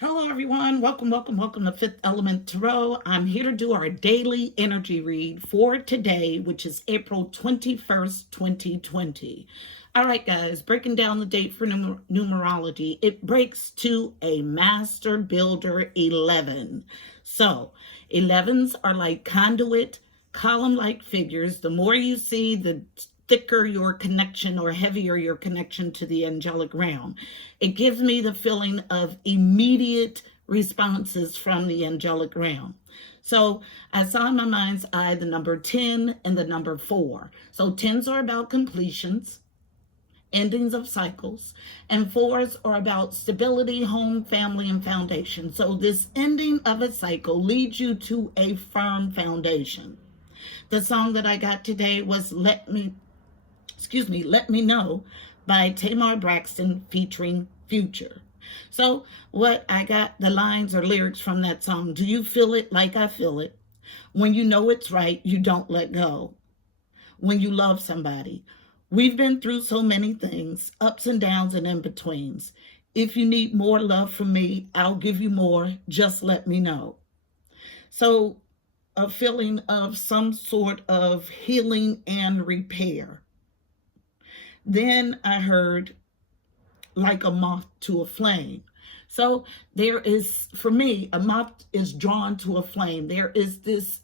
Hello, everyone. Welcome to Fifth Element Tarot. I'm here to do our daily energy read for today, which is April 21st, 2020. All right, guys, breaking down the date for numerology. It breaks to a Master Builder 11. So, 11s are like conduit, column-like figures. The more you see, the thicker your connection or heavier your connection to the angelic realm. It gives me the feeling of immediate responses from the angelic realm. So I saw in my mind's eye the number 10 and the number 4. So 10s are about completions, endings of cycles, and 4s are about stability, home, family, and foundation. So this ending of a cycle leads you to a firm foundation. The song that I got today was Let Me Know by Tamar Braxton featuring Future. So what I got, the lines or lyrics from that song. Do you feel it like I feel it? When you know it's right, you don't let go. When you love somebody. We've been through so many things, ups and downs and in-betweens. If you need more love from me, I'll give you more. Just let me know. So a feeling of some sort of healing and repair. Then I heard like a moth to a flame. So there is, for me, a moth is drawn to a flame. There is this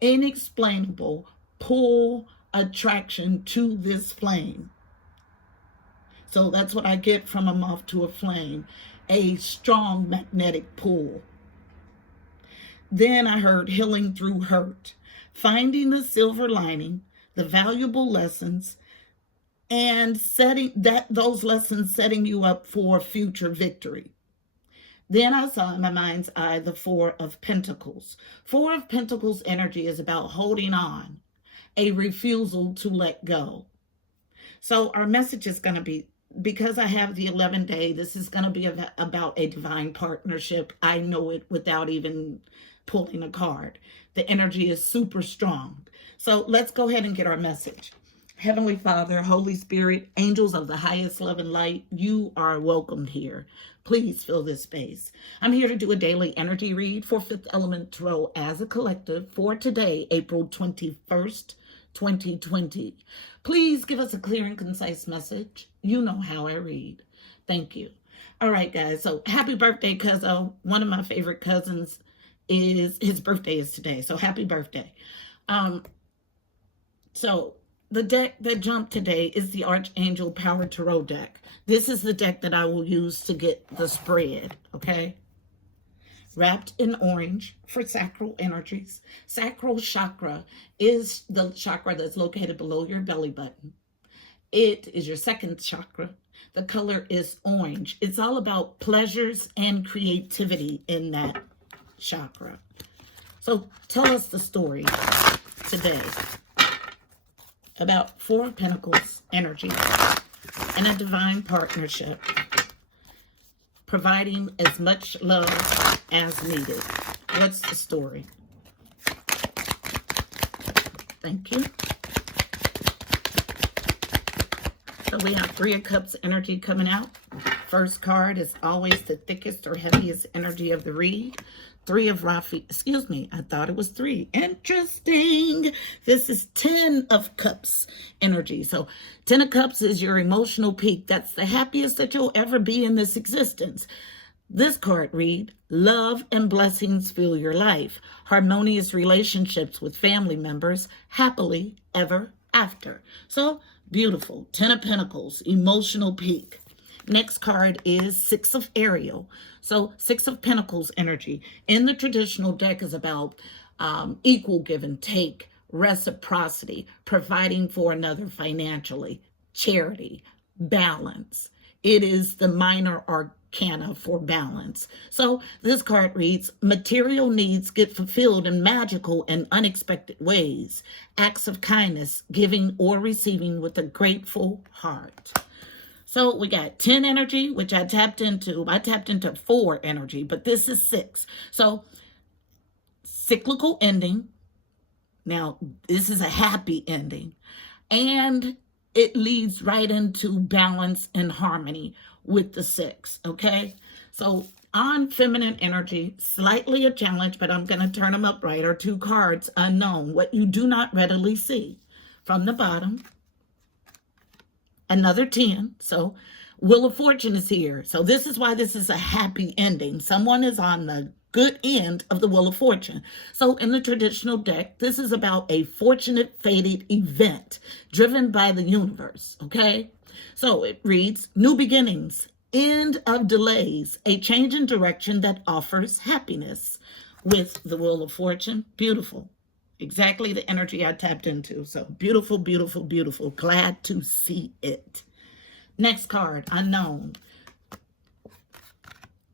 inexplainable pull attraction to this flame. So that's what I get from a moth to a flame, a strong magnetic pull. Then I heard healing through hurt, finding the silver lining, the valuable lessons, and those lessons setting you up for future victory. Then I saw in my mind's eye the Four of Pentacles. Four of Pentacles energy is about holding on, a refusal to let go. So our message is going to be, because I have the 11 day, this is going to be about a divine partnership. I know it without even pulling a card. The energy is super strong. So let's go ahead and get our message. Heavenly Father, Holy Spirit, angels of the highest love and light, you are welcomed here. Please fill this space. I'm here to do a daily energy read for Fifth Element Tarot as a collective for today, April 21st, 2020. Please give us a clear and concise message. You know how I read. Thank you. All right, guys. So happy birthday, Cuzzo. One of my favorite cousins his birthday is today. So happy birthday. So the deck that jumped today is the Archangel Power Tarot deck. This is the deck that I will use to get the spread, okay? Wrapped in orange for sacral energies. Sacral chakra is the chakra that's located below your belly button. It is your second chakra. The color is orange. It's all about pleasures and creativity in that chakra. So tell us the story today about Four of Pentacles energy and a divine partnership, providing as much love as needed. What's the story? Thank you. So we have Three of Cups energy coming out. First card is always the thickest or heaviest energy of the read. Three of Rafi, I thought it was 3. Interesting. This is 10 of Cups energy. So 10 of Cups is your emotional peak. That's the happiest that you'll ever be in this existence. This card read, love and blessings fill your life. Harmonious relationships with family members, happily ever after. So beautiful. 10 of Pentacles, emotional peak. Next card is Six of Ariel. So Six of Pentacles energy in the traditional deck is about equal give and take, reciprocity, providing for another financially, charity, balance. It is the minor arcana for balance. So this card reads, material needs get fulfilled in magical and unexpected ways. Acts of kindness, giving or receiving with a grateful heart. So we got 10 energy, which I tapped into. I tapped into 4 energy, but this is 6. So cyclical ending. Now, this is a happy ending. And it leads right into balance and harmony with the 6, okay? So On feminine energy, slightly a challenge, but I'm going to turn them up right, are 2 cards, unknown, what you do not readily see. From the bottom, another 10. So Wheel of Fortune is here. So this is why this is a happy ending. Someone is on the good end of the Wheel of Fortune. So in the traditional deck, this is about a fortunate fated event driven by the universe, okay? So it reads, new beginnings, end of delays, a change in direction that offers happiness. With the Wheel of Fortune, beautiful. Exactly the energy I tapped into. So beautiful, beautiful, beautiful. Glad to see it. Next card, unknown.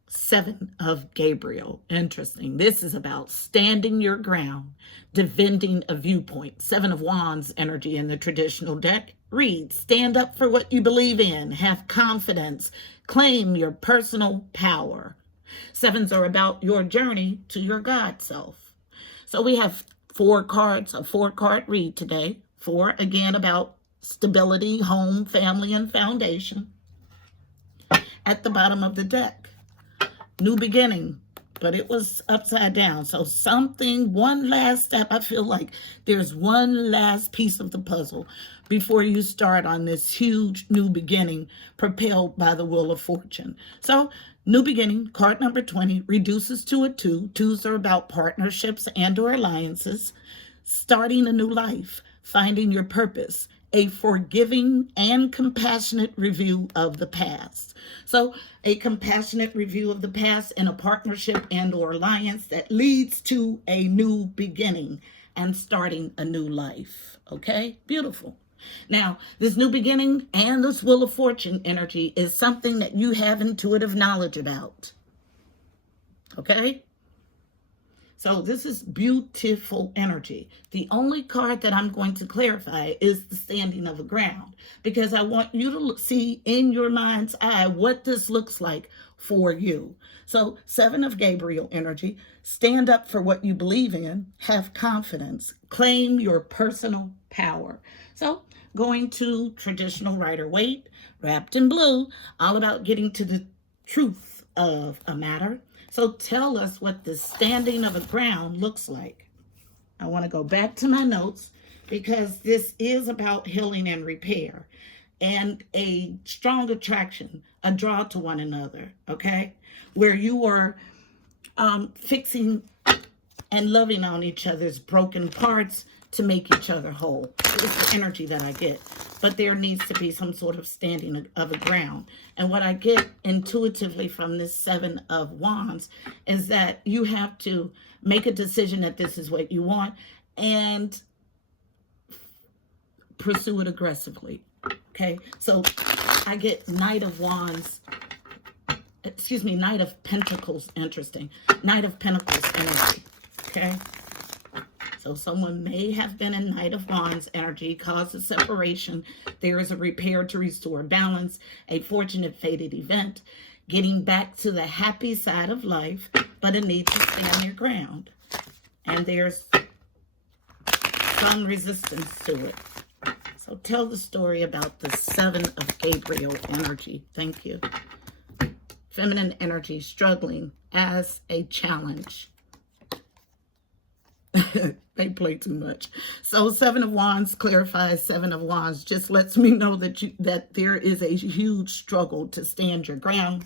7 of Gabriel. Interesting. This is about standing your ground, defending a viewpoint. 7 of Wands energy in the traditional deck. Read, stand up for what you believe in. Have confidence. Claim your personal power. 7s are about your journey to your God self. So we have 4 cards, a 4-card read today. 4, again, about stability, home, family, and foundation. At the bottom of the deck, new beginning, but it was upside down. So something, one last step. I feel like there's one last piece of the puzzle before you start on this huge new beginning propelled by the Wheel of Fortune. So new beginning, card number 20, reduces to a 2. 2s are about partnerships and or alliances, starting a new life, finding your purpose, a forgiving and compassionate review of the past. So a compassionate review of the past in a partnership and or alliance that leads to a new beginning and starting a new life. Okay, beautiful. Now, this new beginning and this Wheel of Fortune energy is something that you have intuitive knowledge about. Okay? So this is beautiful energy. The only card that I'm going to clarify is the standing of the ground, because I want you to see in your mind's eye what this looks like for you. So 7 of Gabriel energy, stand up for what you believe in, have confidence, claim your personal power. So going to traditional Rider-Waite, wrapped in blue, all about getting to the truth of a matter. So tell us what the standing of the ground looks like. I want to go back to my notes because this is about healing and repair and a strong attraction, a draw to one another, okay? Where you are fixing and loving on each other's broken parts to make each other whole. It's the energy that I get. But there needs to be some sort of standing of a ground. And what I get intuitively from this 7 of Wands is that you have to make a decision that this is what you want and pursue it aggressively. Okay, so I get Knight of Wands, Knight of Pentacles, interesting. Knight of Pentacles energy, okay? So someone may have been in Knight of Wands energy, caused a separation. There is a repair to restore balance, a fortunate fated event, getting back to the happy side of life, but a need to stand your ground. And there's some resistance to it. So tell the story about the 7 of Gabriel energy. Thank you. Feminine energy, struggling as a challenge. They play too much. So 7 of Wands clarifies 7 of Wands. Just lets me know that there is a huge struggle to stand your ground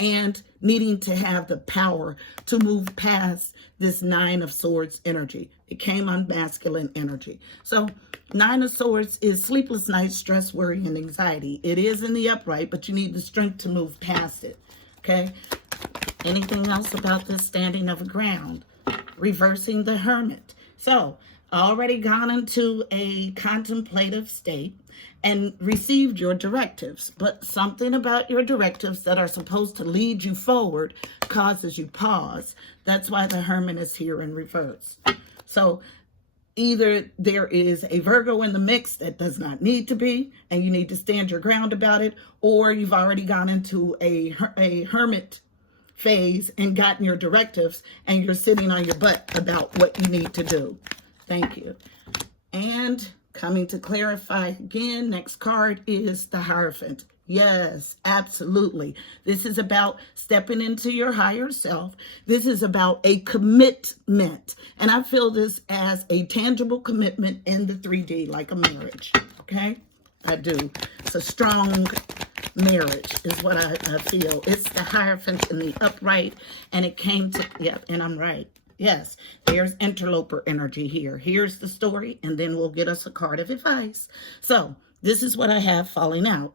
and needing to have the power to move past this 9 of Swords energy. It came on masculine energy. So 9 of Swords is sleepless nights, stress, worry, and anxiety. It is in the upright, but you need the strength to move past it. Okay? Anything else about this standing of a ground? Reversing the Hermit. So, already gone into a contemplative state and received your directives, but something about your directives that are supposed to lead you forward causes you pause. That's why the Hermit is here in reverse. So, either there is a Virgo in the mix that does not need to be, and you need to stand your ground about it, or you've already gone into a Hermit phase and gotten your directives and you're sitting on your butt about what you need to do. Thank you. And coming to clarify again, next card is the Hierophant. Yes, absolutely. This is about stepping into your higher self. This is about a commitment. And I feel this as a tangible commitment in the 3D, like a marriage. Okay? I do. It's a strong marriage is what I feel. It's the Hierophant and the upright. And it came to, yeah, and I'm right. Yes, there's interloper energy here. Here's the story, and then we'll get us a card of advice. So this is what I have falling out.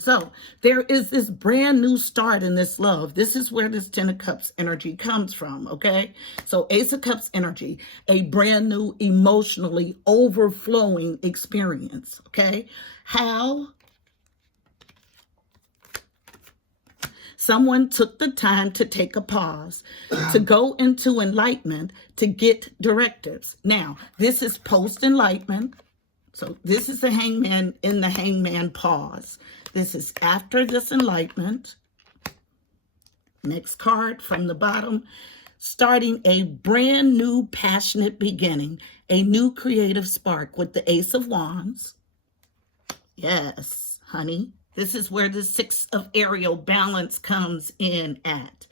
So there is this brand new start in this love. This is where this 10 of Cups energy comes from, okay? So Ace of Cups energy, a brand new emotionally overflowing experience, okay? How someone took the time to take a pause, to go into enlightenment, to get directives. Now, this is post-enlightenment. So this is the Hangman in the Hangman pause. This is after this enlightenment. Next card from the bottom. Starting a brand new passionate beginning. A new creative spark with the Ace of Wands. Yes, honey. This is where the 6 of aerial balance comes in at.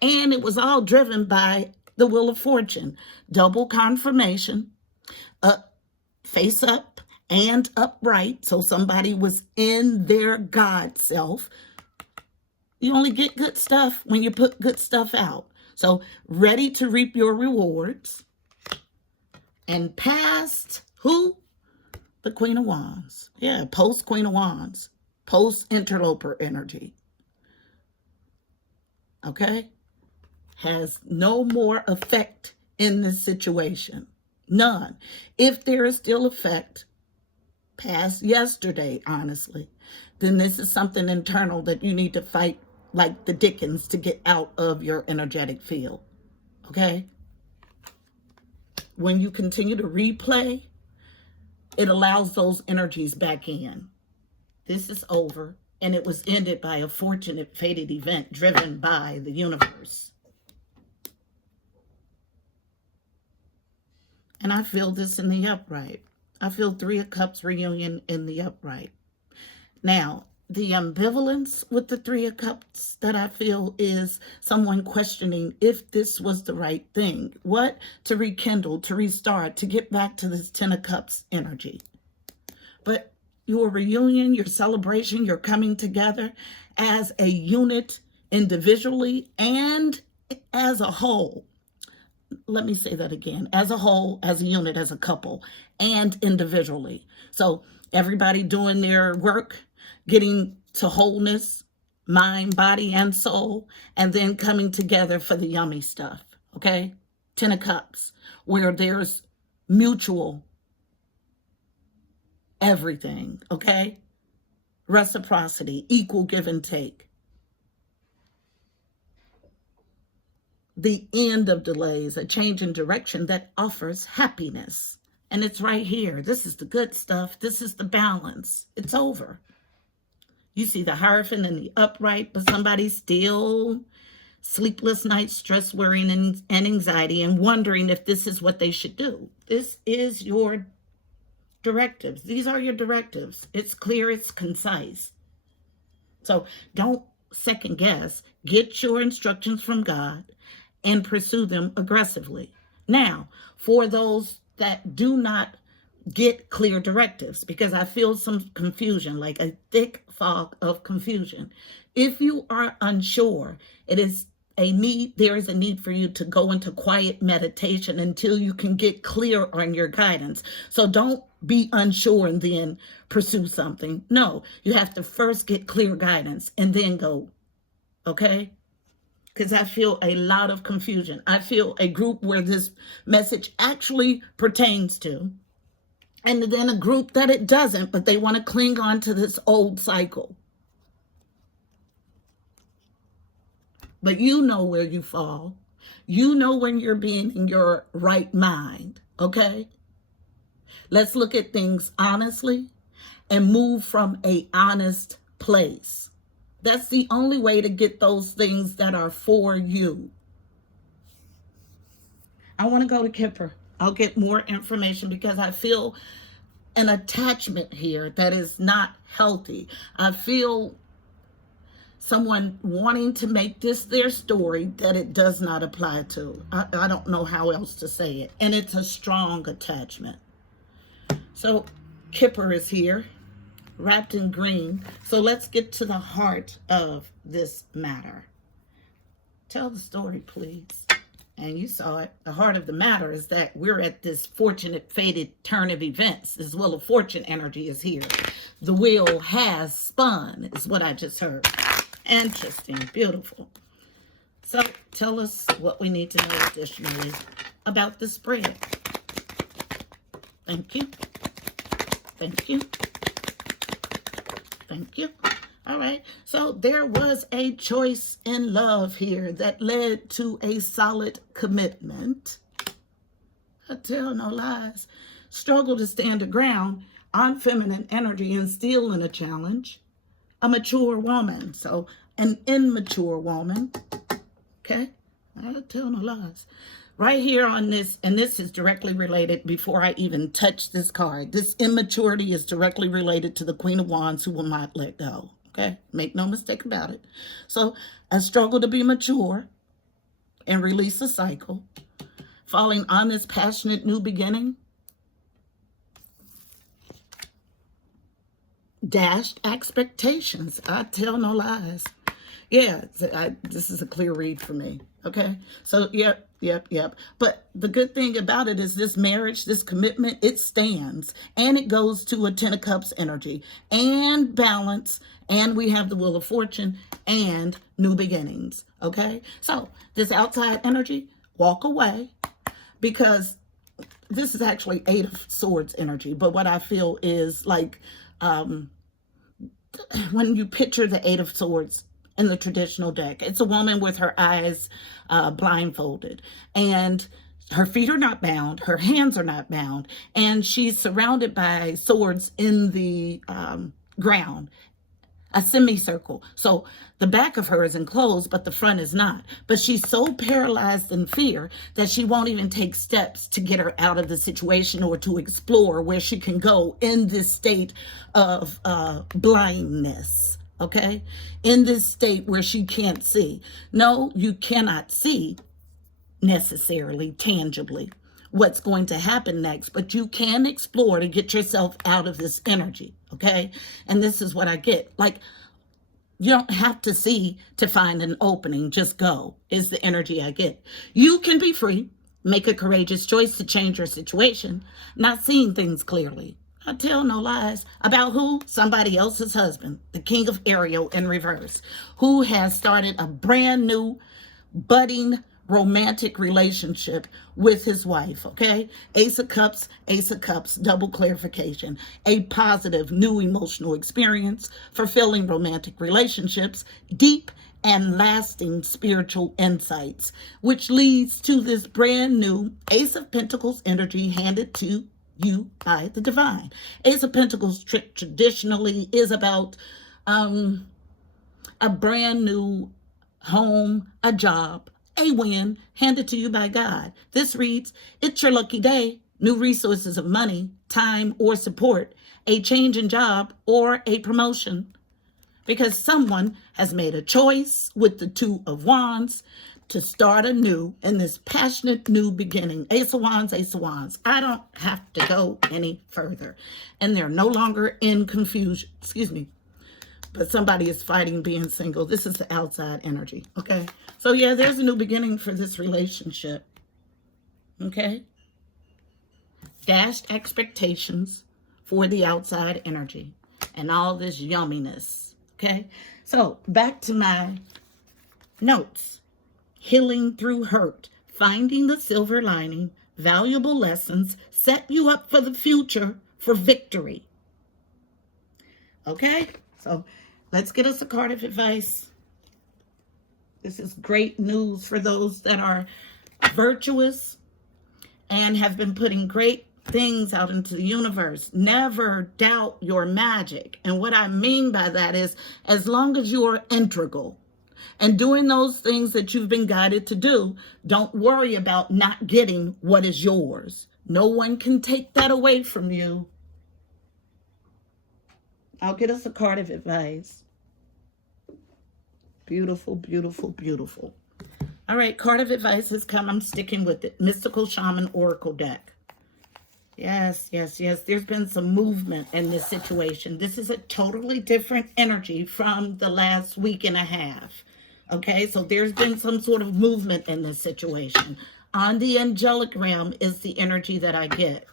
And it was all driven by the Wheel of Fortune. Double confirmation. Face up and upright. So somebody was in their God self. You only get good stuff when you put good stuff out. So ready to reap your rewards. And past who? The Queen of Wands. Yeah, post Queen of Wands. Post interloper energy. Okay? Has no more effect in this situation. None. If there is still effect, past yesterday, honestly, then this is something internal that you need to fight like the Dickens to get out of your energetic field. Okay? When you continue to replay, it allows those energies back in. This is over, and it was ended by a fortunate, fated event driven by the universe. And I feel this in the upright. I feel 3 of Cups reunion in the upright. Now, the ambivalence with the 3 of Cups that I feel is someone questioning if this was the right thing. What? To rekindle, to restart, to get back to this 10 of Cups energy. But your reunion, your celebration, your coming together as a unit individually and as a whole. Let me say that again. As a whole, as a unit, as a couple, and individually. So everybody doing their work, getting to wholeness, mind, body, and soul, and then coming together for the yummy stuff, okay? 10 of Cups, where there's mutual everything, okay? Reciprocity, equal give and take. The end of delays, a change in direction that offers happiness. And it's right here. This is the good stuff. This is the balance. It's over. You see the Hierophant and the upright, but somebody's still sleepless nights, stress, worrying, and anxiety, and wondering if this is what they should do. This is your directives. These are your directives. It's clear, it's concise. So don't second guess. Get your instructions from God and pursue them aggressively. Now, for those that do not get clear directives, because I feel some confusion, like a thick fog of confusion. If you are unsure, there is a need for you to go into quiet meditation until you can get clear on your guidance. So don't be unsure and then pursue something. No, you have to first get clear guidance and then go, okay? Because I feel a lot of confusion. I feel a group where this message actually pertains to, and then a group that it doesn't, but they want to cling on to this old cycle. But you know where you fall. You know when you're being in your right mind, okay? Let's look at things honestly and move from an honest place. That's the only way to get those things that are for you. I want to go to Kipper. I'll get more information because I feel an attachment here that is not healthy. I feel someone wanting to make this their story that it does not apply to. I don't know how else to say it. And it's a strong attachment. So Kipper is here, wrapped in green. So let's get to the heart of this matter. Tell the story, please. And you saw it. The heart of the matter is that we're at this fortunate, fated turn of events. This Wheel of Fortune energy is here. The wheel has spun, is what I just heard. Interesting. Beautiful. So tell us what we need to know additionally about the spread. Thank you. Thank you. Thank you. All right. So there was a choice in love here that led to a solid commitment. I tell no lies. Struggle to stand your ground on feminine energy and still in a challenge. A mature woman. So an immature woman. Okay. I tell no lies. Right here on this, and this is directly related before I even touch this card. This immaturity is directly related to the Queen of Wands who will not let go. Okay, make no mistake about it. So I struggle to be mature and release a cycle, falling on this passionate new beginning. Dashed expectations. I tell no lies. Yeah, this is a clear read for me. Okay, so yep. But the good thing about it is this marriage, this commitment, it stands. And it goes to a Ten of Cups energy and balance. And we have the Wheel of Fortune and new beginnings. Okay, so this outside energy, walk away. Because this is actually Eight of Swords energy. But what I feel is like when you picture the Eight of Swords in the traditional deck, it's a woman with her eyes blindfolded, and her feet are not bound, her hands are not bound, and she's surrounded by swords in the ground, a semicircle. So the back of her is enclosed, but the front is not. But she's so paralyzed in fear that she won't even take steps to get her out of the situation or to explore where she can go in this state of blindness. Okay, in this state where she can't see. No, you cannot see necessarily, tangibly, what's going to happen next, but you can explore to get yourself out of this energy. Okay, and this is what I get. Like, you don't have to see to find an opening. Just go is the energy I get. You can be free, make a courageous choice to change your situation, not seeing things clearly. I tell no lies. About who? Somebody else's husband, the King of Ariel in reverse, who has started a brand new budding romantic relationship with his wife, okay? Ace of Cups, double clarification. A positive new emotional experience, fulfilling romantic relationships, deep and lasting spiritual insights, which leads to this brand new Ace of Pentacles energy handed to you by the divine. Ace of Pentacles traditionally is about a brand new home, a job, a win handed to you by God. This reads, it's your lucky day, new resources of money, time, or support, a change in job, or a promotion. Because someone has made a choice with the Two of Wands to start anew in this passionate new beginning. Ace of Wands, Ace of Wands. I don't have to go any further. And they're no longer in confusion. Excuse me. But somebody is fighting being single. This is the outside energy. Okay. So yeah, there's a new beginning for this relationship. Okay. Dashed expectations for the outside energy and all this yumminess. Okay. So back to my notes. Healing through hurt, finding the silver lining, valuable lessons, set you up for the future for victory. Okay, so let's get us a card of advice. This is great news for those that are virtuous and have been putting great things out into the universe. Never doubt your magic. And what I mean by that is, as long as you are integral and doing those things that you've been guided to do, don't worry about not getting what is yours. No one can take that away from you. I'll get us a card of advice. Beautiful, beautiful, beautiful. All right, card of advice has come. I'm sticking with it. Mystical Shaman Oracle deck. Yes, yes, yes. There's been some movement in this situation. This is a totally different energy from the last week and a half. Okay, so there's been some sort of movement in this situation. On the angelic realm is the energy that I get.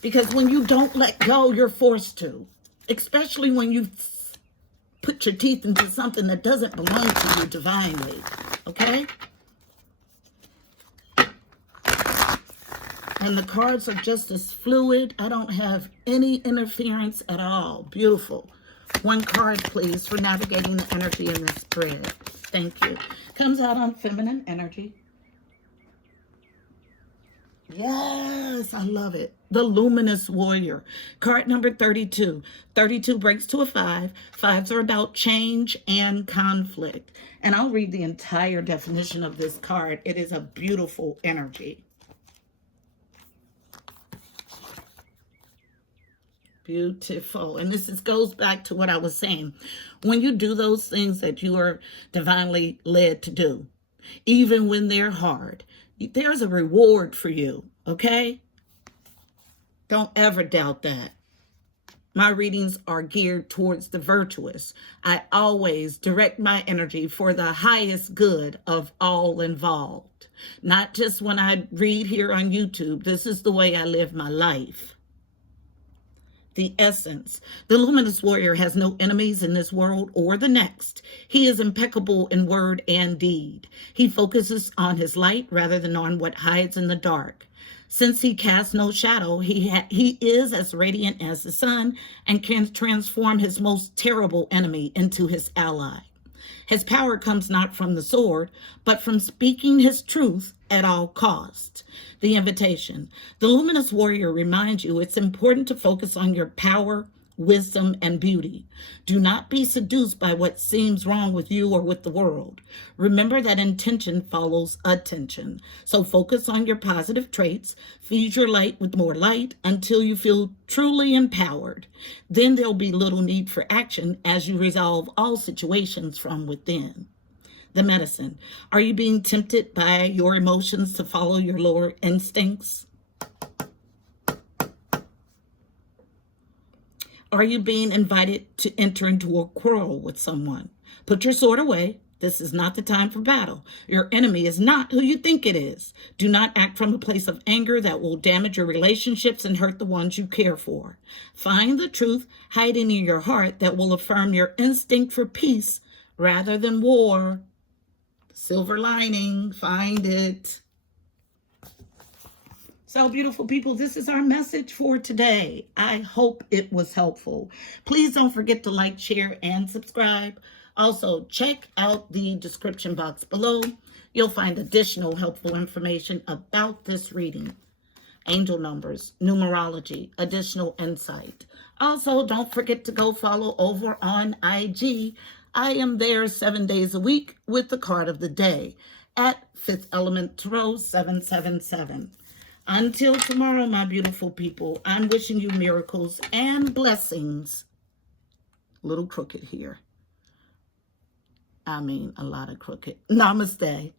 Because when you don't let go, you're forced to. Especially when you put your teeth into something that doesn't belong to you divinely. Okay? And the cards are just as fluid. I don't have any interference at all. Beautiful. One card, please, for navigating the energy in this spread. Thank you. Comes out on feminine energy. Yes, I love it. The Luminous Warrior. Card number 32. 32 breaks to a 5. 5s are about change and conflict. And I'll read the entire definition of this card. It is a beautiful energy. Beautiful. And this goes back to what I was saying. When you do those things that you are divinely led to do, even when they're hard, there's a reward for you, okay? Don't ever doubt that. My readings are geared towards the virtuous. I always direct my energy for the highest good of all involved. Not just when I read here on YouTube. This is the way I live my life. The essence. The Luminous Warrior has no enemies in this world or the next. He is impeccable in word and deed. He focuses on his light rather than on what hides in the dark. Since he casts no shadow, he is as radiant as the sun and can transform his most terrible enemy into his ally. His power comes not from the sword, but from speaking his truth at all costs. The invitation. The Luminous Warrior reminds you it's important to focus on your power, wisdom, and beauty. Do not be seduced by what seems wrong with you or with the world. Remember that intention follows attention. So focus on your positive traits. Feed your light with more light until you feel truly empowered. Then there'll be little need for action as you resolve all situations from within. The medicine. Are you being tempted by your emotions to follow your lower instincts? Are you being invited to enter into a quarrel with someone? Put your sword away. This is not the time for battle. Your enemy is not who you think it is. Do not act from a place of anger that will damage your relationships and hurt the ones you care for. Find the truth hiding in your heart that will affirm your instinct for peace rather than war. Silver lining, find it. So, beautiful people, this is our message for today. I hope it was helpful. Please don't forget to like, share, and subscribe. Also, check out the description box below. You'll find additional helpful information about this reading. Angel numbers, numerology, additional insight. Also, don't forget to go follow over on IG. I am there 7 days a week with the card of the day at 5th Element Tarot 777. Until tomorrow, my beautiful people, I'm wishing you miracles and blessings. A little crooked here. I mean, a lot of crooked. Namaste.